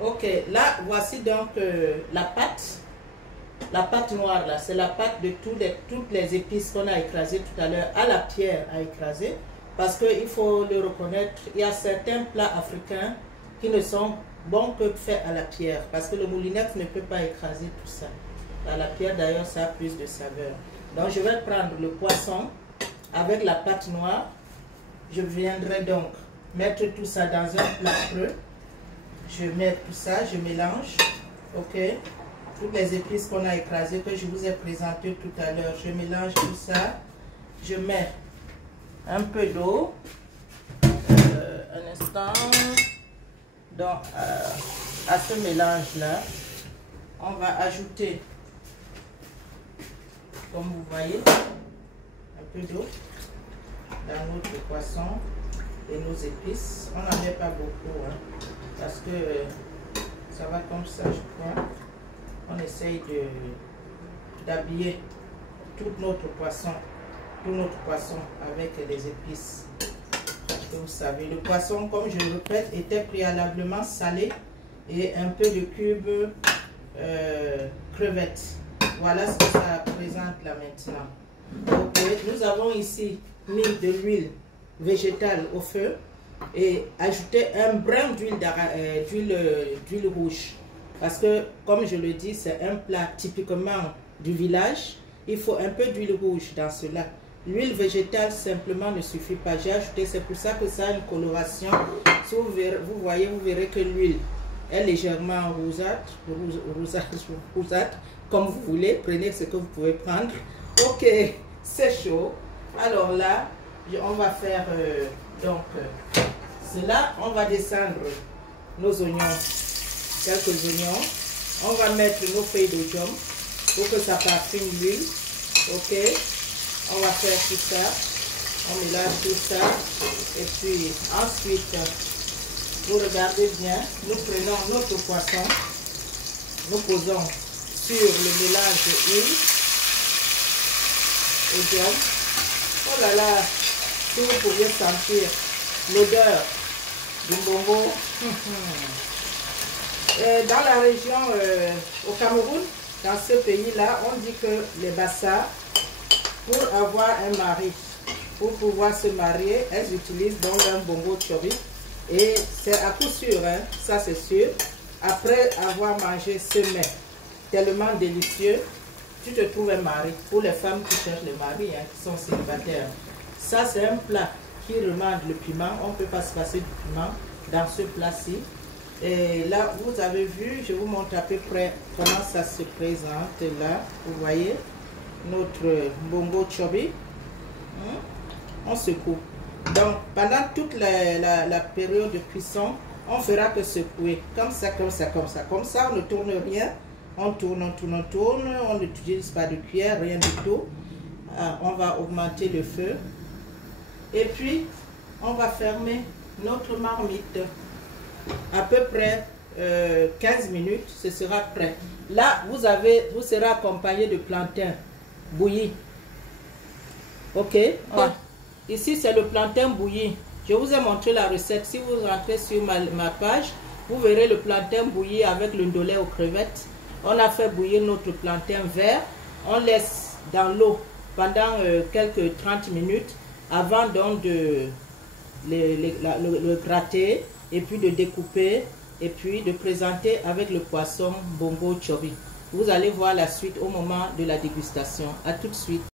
Ok, là, voici donc la pâte. La pâte noire, là, c'est la pâte de toutes les épices qu'on a écrasées tout à l'heure à la pierre à écraser. Parce qu'il faut le reconnaître, il y a certains plats africains qui ne sont bons que faits à la pierre. Parce que le moulinette ne peut pas écraser tout ça. À la pierre, d'ailleurs, ça a plus de saveur. Donc, je vais prendre le poisson avec la pâte noire. Je viendrai donc mettre tout ça dans un plat creux. Je mets tout ça, je mélange. Ok. Toutes les épices qu'on a écrasées, que je vous ai présentées tout à l'heure. Je mélange tout ça. Je mets un peu d'eau. Un instant. Donc, à ce mélange-là, on va ajouter, comme vous voyez, un peu d'eau dans notre poisson et nos épices. On n'en met pas beaucoup, hein, parce que ça va comme ça, je crois. On essaye d'habiller tout notre poisson avec les épices. Que vous savez, le poisson, comme je le répète, était préalablement salé et un peu de cubes crevettes. Voilà ce que ça présente là maintenant. Ok, nous avons ici mis de l'huile végétale au feu et ajouté un brin d'huile rouge. Parce que, comme je le dis, c'est un plat typiquement du village. Il faut un peu d'huile rouge dans cela. L'huile végétale simplement ne suffit pas. J'ai ajouté, c'est pour ça que ça a une coloration. Si vous voyez, vous verrez que l'huile est légèrement rougeâtre, comme vous voulez. Prenez ce que vous pouvez prendre. Ok, c'est chaud. Alors là, on va faire cela. On va descendre nos oignons. Quelques oignons. On va mettre nos feuilles d'oignon pour que ça parfume l'huile. Ok. On va faire tout ça. On mélange tout ça. Et puis ensuite, vous regardez bien. Nous prenons notre poisson. Nous posons sur le mélange de huile. Oignon. Oh là là. Si vous pouviez sentir l'odeur du bongo. Dans la région, au Cameroun, dans ce pays-là, on dit que les Bassa, pour avoir un mari, pour pouvoir se marier, elles utilisent donc un bongo chobi. Et c'est à coup sûr, hein, ça c'est sûr. Après avoir mangé ce mets tellement délicieux, tu te trouves un mari. Pour les femmes qui cherchent le mari, hein, qui sont célibataires. Ça c'est un plat qui remarque le piment. On ne peut pas se passer du piment dans ce plat-ci. Et là, vous avez vu, je vous montre à peu près comment ça se présente là. Vous voyez, notre bongo chobi. On secoue. Donc, pendant toute la période de cuisson, on fera que secouer. Comme ça, comme ça, comme ça. Comme ça, on ne tourne rien. On tourne, on tourne, on tourne. On n'utilise pas de cuillère, rien du tout. On va augmenter le feu. Et puis, on va fermer notre marmite. À peu près 15 minutes, ce sera prêt. Là, vous serez accompagné de plantain bouilli. Ok. Ici, c'est le plantain bouilli. Je vous ai montré la recette. Si vous rentrez sur ma page, vous verrez le plantain bouilli avec le ndolé aux crevettes. On a fait bouillir notre plantain vert. On laisse dans l'eau pendant quelques 30 minutes avant donc de le gratter. Et puis de découper et puis de présenter avec le poisson bongo chobi. Vous allez voir la suite au moment de la dégustation. À tout de suite.